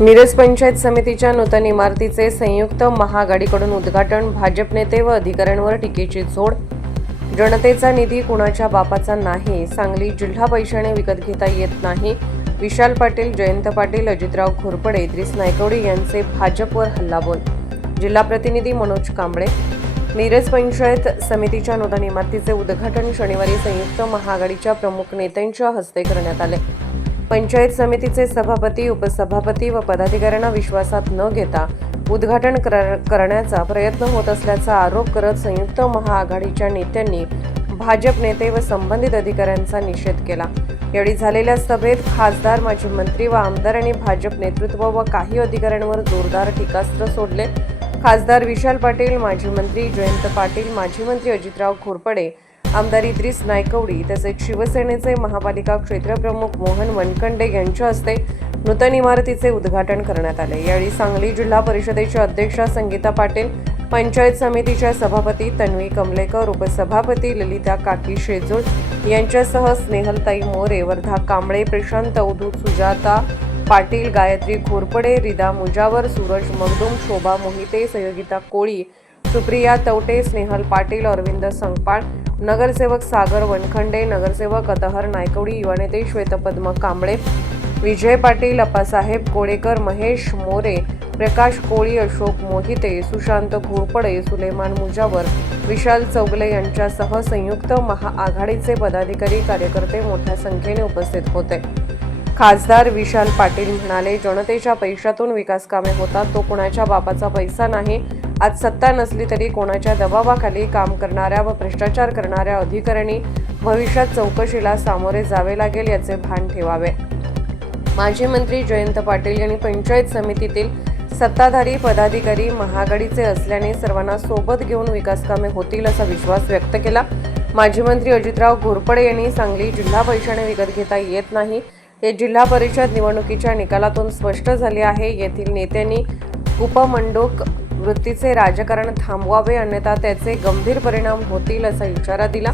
मिरज पंचायत समितीच्या नूतन इमारतीचे संयुक्त महाआघाडीकडून उद्घाटन. भाजप नेते व अधिकाऱ्यांवर टीकेची झोड. जनतेचा निधी कुणाच्या बापाचा नाही. सांगली जिल्हा पैशाने विकत घेता येत नाही. विशाल पाटील, जयंत पाटील, अजितराव घोरपडे, इद्रिस नायकवडी यांचे भाजपवर हल्लाबोल. जिल्हा प्रतिनिधी मनोज कांबळे. मिरज पंचायत समितीच्या नूतन इमारतीचे उद्घाटन शनिवारी संयुक्त महाआघाडीच्या प्रमुख नेत्यांच्या हस्ते करण्यात आले. पंचायत समितीचे सभापती, उपसभापती व पदाधिकाऱ्यांना विश्वासात न घेता उद्घाटन करण्याचा प्रयत्न होत असल्याचा आरोप करत संयुक्त महाआघाडीच्या नेत्यांनी भाजप नेते व संबंधित अधिकाऱ्यांचा निषेध केला. यावेळी झालेल्या सभेत खासदार, माजी मंत्री व आमदारांनी भाजप नेतृत्व व काही अधिकाऱ्यांवर जोरदार टीकास्त्र सोडले. खासदार विशाल पाटील, माजी मंत्री जयंत पाटील, माजी मंत्री अजितराव घोरपडे, आमदार इद्रिस नायकवडी तसेच शिवसेनेचे महापालिका क्षेत्रप्रमुख मोहन वनखंडे यांच्या हस्ते नूतन इमारतीचे उद्घाटन करण्यात आले. यावेळी सांगली जिल्हा परिषदेच्या अध्यक्षा संगीता पाटील, पंचायत समितीच्या सभापती तन्वी कमलेकर, उपसभापती ललिता काकी शेजूळ यांच्यासह स्नेहलताई मोरे, वर्धा कांबळे, प्रशांत अवधूत, सुजाता पाटील, गायत्री घोरपडे, रिदा मुजावर, सूरज मगदूम, शोभा मोहिते, सहयोगिता कोळी, सुप्रिया तवटे, स्नेहल पाटील, अरविंद संगपाळ, नगरसेवक सागर वनखंडे, नगरसेवक अतहर नायकवडी, युवा नेते श्वेतपद्म कांबळे, विजय पाटील, अप्पासाहेब कोळेकर, महेश मोरे, प्रकाश कोळी, अशोक मोहिते, सुशांत घोरपडे, सुलेमान मुजावर, विशाल चौगले यांच्यासह संयुक्त महाआघाडीचे पदाधिकारी, कार्यकर्ते मोठ्या संख्येने उपस्थित होते. खासदार विशाल पाटील म्हणाले, जनतेच्या पैशातून विकास कामे होतात. तो कोणाच्या बापाचा पैसा नाही. आज सत्ता नसली तरी कोणाच्या दबावाखाली काम करणाऱ्या व भ्रष्टाचार करणाऱ्या अधिकाऱ्यांनी भविष्यात चौकशीला सामोरे जावे लागेल याचे भान ठेवावे. माजी मंत्री जयंत पाटील यांनी पंचायत समितीतील सत्ताधारी पदाधिकारी महाआघाडीचे असल्याने सर्वांना सोबत घेऊन विकास कामे होतील असा विश्वास व्यक्त केला. माजी मंत्री अजितराव घोरपडे यांनी सांगली जिल्हा पैशाने विकत घेता येत नाही. हे जिल्हा परिषद निवडणुकीच्या निकालातून स्पष्ट झाले आहे. येथील नेत्यांनी उपमंडूक वृत्तीचे राजकारण थांबवावे, अन्यथा त्याचे गंभीर परिणाम होतील असा इशारा दिला.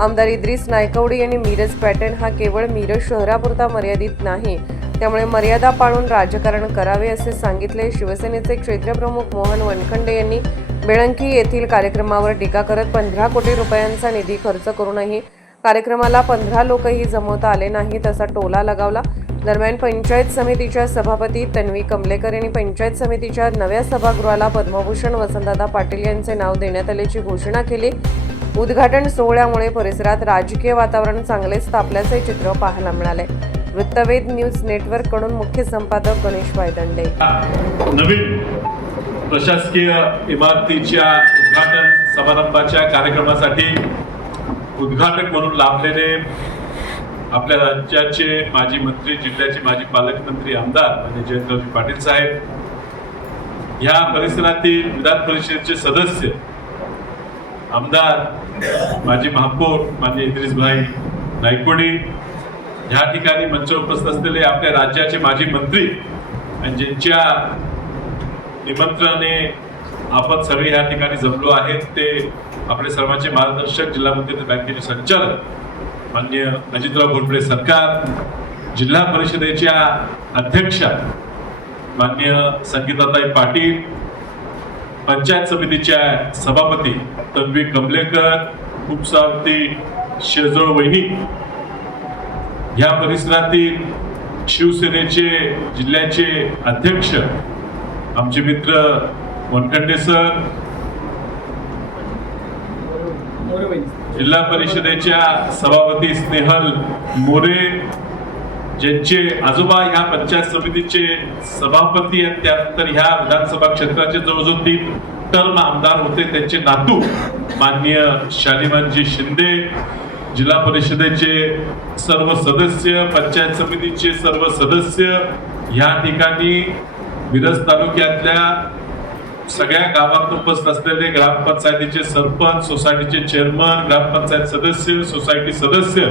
आमदार इद्रिस नायकवडी यांनी मिरज पॅटर्न हा केवळ मिरज शहरापुरता मर्यादित नाही, त्यामुळे मर्यादा पाळून राजकारण करावे असे सांगितले. शिवसेनेचे क्षेत्रप्रमुख मोहन वनखंडे यांनी बेळंकी येथील कार्यक्रमावर टीका करत 15 कोटी रुपयांचा निधी खर्च करूनही कार्यक्रमाला 15 लोकही जमवता आले नाहीत असा टोला लगावला. दरम्यान पंचायत समितीच्या सभापती तन्वी कमलेकर यांनी पंचायत समितीच्या नव्या सभागृहाला पद्मभूषण वसंतदादा पाटील यांचे नाव देण्यात आल्याची घोषणा केली. उद्घाटन सोहळ्यामुळे परिसरात राजकीय वातावरण चांगलेच तापल्याचे चित्र पाहायला मिळाले. वृत्तवेध न्यूज नेटवर्क कडून मुख्य संपादक गणेश वायदंडे. नवीन प्रशासकीय इमारतीच्या उद्घाटन समारंभाच्या कार्यक्रमासाठी उद्घाटक म्हणून लाभलेले आपल्या राज्याचे माजी मंत्री, जिल्ह्याचे माजी पालकमंत्री, आमदार म्हणजे जयंतराव पाटील साहेब, या परिसरातील विधान परिषदेचे सदस्य, आमदार, माजी महापौर माननीय इद्रिस भाई नायकवडी, या ठिकाणी मंचावर उपस्थित असलेले आपल्या राज्याचे माजी मंत्री आणि ज्यांच्या निमंत्रणाने आपण सगळे या ठिकाणी जमलो आहेत ते आपले सर्वांचे मार्गदर्शक, जिल्हा मध्यवर्ती बँकेचे संचालक माननीय अजितराव घोरपडे सरकार, जिल्हा परिषदेच्या अध्यक्षा माननीय संगीताताई पाटील, पंचायत समितीच्या सभापती तन्वी कमलेकर, उपसभापती शेजूळ वहिनी, या परिसरातील शिवसेनेचे जिल्ह्याचे अध्यक्ष आमचे मित्र वनखंडे सर, जिल्हा परिषदेच्या सभापती स्नेहल मोरे, ज्यांचे आजोबा ह्या पंचायत समितीचे सभापती आहेत, त्यानंतर ह्या विधानसभा क्षेत्राचे जवळजवळ 3 टर्म आमदार होते, त्यांचे नातू माननीय शालिमानजी शिंदे, जिल्हा परिषदेचे सर्व सदस्य, पंचायत समितीचे सर्व सदस्य, या ठिकाणी मिरज तालुक्यातल्या सगळ्या गावात उपस्थित असलेले ग्रामपंचायतीचे सरपंच, सोसायटीचे चेअरमन, ग्रामपंचायत सदस्य, सोसायटी सदस्य,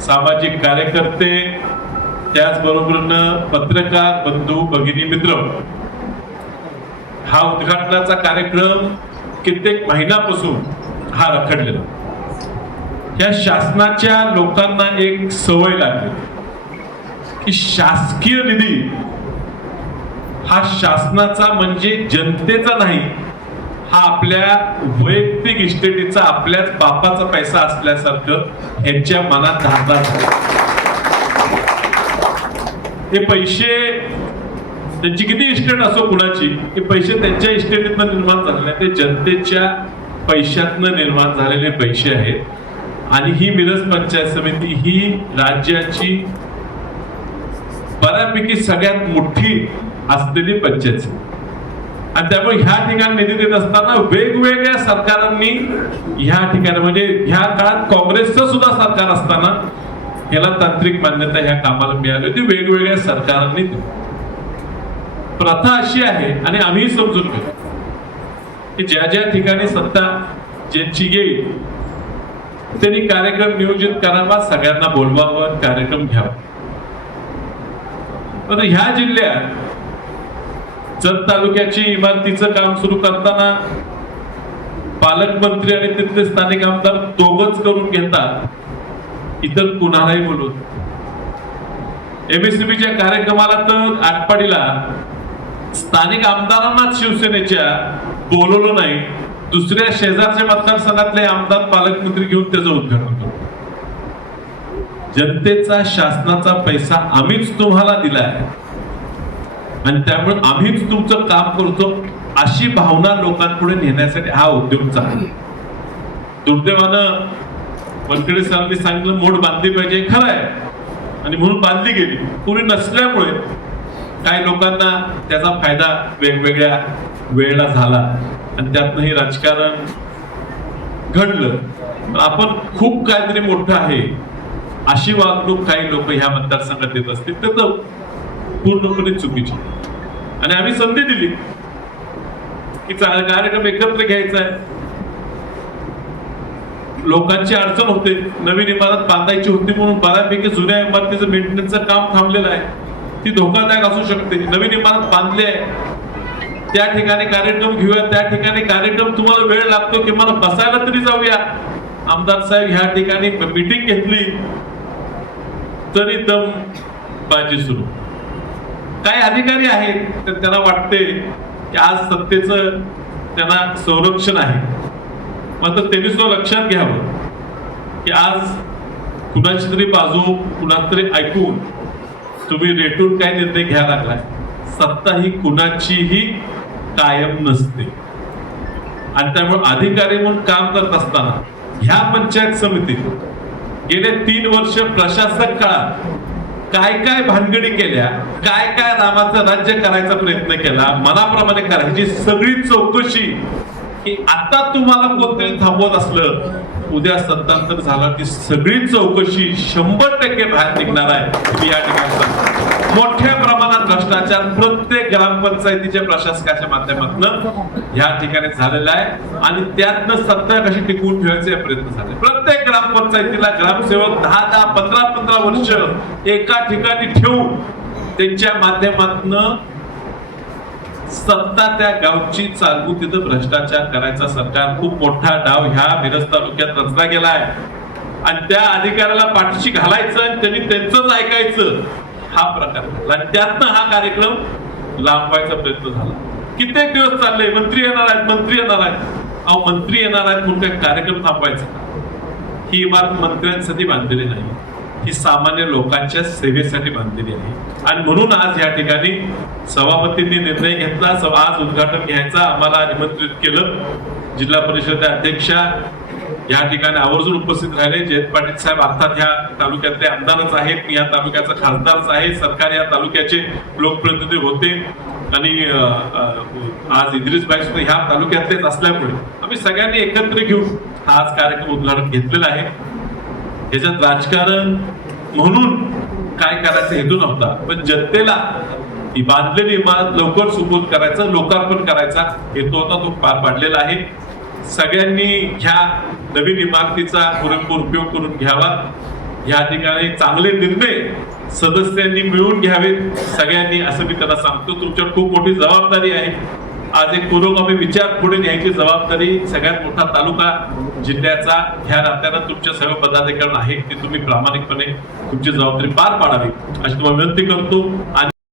सामाजिक कार्यकर्ते, त्याचबरोबर पत्रकार बंधू भगिनी मित्र, हा उद्घाटनाचा कार्यक्रम कित्येक महिन्यापासून हा रखडलेला. या शासनाच्या लोकांना एक सवय लागली की शासकीय निधी हा शासनाचा म्हणजे जनतेचा नाही, हा आपल्या वैयक्तिक इस्टेटीचा, आपल्याच बापाचा पैसा असल्यासारखं यांच्या मनात धारदार झालं. हे पैसे त्यांची किती इस्टेट असो कुणाची, हे पैसे त्यांच्या इस्टेटीतनं निर्माण झालेले नाही, ते जनतेच्या पैशातनं निर्माण झालेले पैसे आहेत. आणि ही मिरज पंचायत समिती ही राज्याची बऱ्यापैकी सगळ्यात मोठी असलेली पंचायत समिती, आणि त्यामुळे ह्या ठिकाणी निधी देत असताना वेगवेगळ्या सरकारांनी ह्या ठिकाणी, म्हणजे ह्या काळात काँग्रेसचं सुद्धा सरकार असताना याला तांत्रिक मान्यता ह्या कामाला मिळाली होती, वेगवेगळ्या सरकारांनी दिली. प्रथा अशी आहे आणि आम्ही समजून घेतो की ज्या ज्या ठिकाणी सत्ता ज्यांची येईल त्यांनी कार्यक्रम नियोजित करावा, सगळ्यांना बोलवावं, कार्यक्रम घ्यावा. पण ह्या जिल्ह्यात जत तालुक्याची इमारतीचं काम सुरू करताना पालकमंत्री आणि तिथले स्थानिक आमदार दोघच करून घेतात, इतर कुणालाही बोलवत. एमएससीबीच्या कार्यक्रमाला तर आटपाडीला स्थानिक आमदारांनाच शिवसेनेच्या बोलवलं नाही, दुसऱ्या शेजारच्या मतदारसंघातले आमदार पालकमंत्री घेऊन त्याचं उद्घाटन करतो. जनतेचा, शासनाचा पैसा आम्हीच तुम्हाला दिलाय आणि त्यामुळे आम्हीच तुमचं काम करतो, अशी भावना लोकांपुढे नेण्यासाठी हा उद्योग चालला. दुर्दैवानं वनखेडे सरांनी सांगितलं मोड बांधली पाहिजे, खरं आहे, आणि म्हणून बांधली गेली. पूर्वी नसल्यामुळे काही लोकांना त्याचा फायदा वेगवेगळ्या वेळेला झाला आणि त्यातनंही राजकारण घडलं. आपण खूप काहीतरी मोठं आहे अशी वागणूक काही लोक ह्या मतदारसंघात देत असतील तर पूर्णपणे चुकीची. आणि आम्ही संधी दिली की चांगला कार्यक्रम एकत्र घ्यायचा आहे. लोकांची अडचण होते, नवीन इमारत बांधायची होती म्हणून बऱ्यापैकी जुन्या इमारतीचं मेंटेनन्सचं काम थांबलेलं आहे, ती धोकादायक असू शकते. नवीन इमारत बांधली आहे, त्या ठिकाणी कार्यक्रम घेऊया, त्या ठिकाणी कार्यक्रम तुम्हाला वेळ लागतो की मला बसायला तरी जाऊया. आमदार साहेब ह्या ठिकाणी मीटिंग घेतली तरी दम बाजी सुरू. काही अधिकारी आहेत तर त्यांना वाटते की आज सत्तेचं त्यांना संरक्षण आहे, मात्र त्यांनी सुद्धा लक्षात घ्यावं की आज कुणाची तरी बाजू कुणाच तरी ऐकून तुम्ही रेटून काय निर्णय घ्यायला लागलाय. सत्ता ही कुणाचीही कायम नसते आणि त्यामुळे अधिकारी म्हणून काम करत असताना ह्या पंचायत समितीत गेले 3 वर्ष प्रशासक काळात काय काय भानगडी केल्या, काय काय रामाचं राज्य करायचा प्रयत्न केला, मनाप्रमाणे करायची सगळी चौकशी की आता तुम्हाला कोणतरी थांबवत असलं, उद्या सत्तांतर झाला ती सगळी चौकशी 100% बाहेर निघणार आहे. या ठिकाणी मोठ्या प्रमाणात भ्रष्टाचार प्रत्येक ग्रामपंचायतीच्या प्रशासकाच्या माध्यमातून या ठिकाणी झालेला आहे आणि त्यातनं सत्ता कशी टिकवून ठेवायचे प्रयत्न झाले. प्रत्येक ग्रामपंचायतीला ग्रामसेवक 10-10, 15-15 वर्ष एका ठिकाणी ठेवून त्यांच्या माध्यमातून सत्ता त्या गावची चालवू, तिथं भ्रष्टाचार करायचा सरकार खूप मोठा डाव ह्या मिरज तालुक्यात रचला गेला आहे. आणि त्या अधिकाऱ्याला पाठीशी घालायचं आणि त्यांनी त्यांचंच ऐकायचं हा प्रकार झाला आणि त्यातनं हा कार्यक्रम लांबवायचा प्रयत्न झाला. कित्येक दिवस चालले, मंत्री येणार आहेत, मंत्री येणार आहेत. अहो, मंत्री येणार आहेत म्हणून काही कार्यक्रम थांबवायचा? ही इमारत मंत्र्यांसाठी बांधलेली नाही, ही सामान्य लोकांच्या सेवेसाठी बांधलेली आहे. आणि म्हणून आज या ठिकाणी सभापतींनी निर्णय घेतला, आज उद्घाटन घ्यायचा, आम्हाला निमंत्रित केलं. जिल्हा परिषद अध्यक्षा या ठिकाणी आवर्जून उपस्थित राहिले. जयंत पाटील साहेब अर्थात ह्या तालुक्यातले आमदारच आहेत, मी या तालुक्याचा खासदारच आहे, सरकार या तालुक्याचे लोकप्रतिनिधी होते आणि आज इद्रिसभाई सुद्धा ह्या तालुक्यातलेच असल्यामुळे आम्ही सगळ्यांनी एकत्र घेऊन हा आज कार्यक्रम उद्घाटन घेतलेला आहे. याच्यात राजकारण म्हणून काय करायचा हेतू नव्हता, पण जनतेला ही बांधलेली इमारत लवकर सुपूर्द करायचा, लोकार्पण करायचा हेतू होता, तो पार पाडलेला आहे. सगळ्यांनी ह्या नवीन इमारतीचा पुरेपूर उपयोग करून घ्यावा. या ठिकाणी चांगले निर्णय सदस्यांनी मिळून घ्यावेत सगळ्यांनी, असं मी त्यांना सांगतो. तुमच्यावर खूप मोठी जबाबदारी आहे. आज एक पुरोगामी विचार पुढे न्यायची जबाबदारी सगळ्यात मोठा तालुका जिल्ह्याचा ह्या नात्यानं तुमच्या सर्व पदाधिकाऱ्यांना आहे ती तुम्ही प्रामाणिकपणे तुमची जबाबदारी पार पाडावी अशी तुम्हाला विनंती करतो. आणि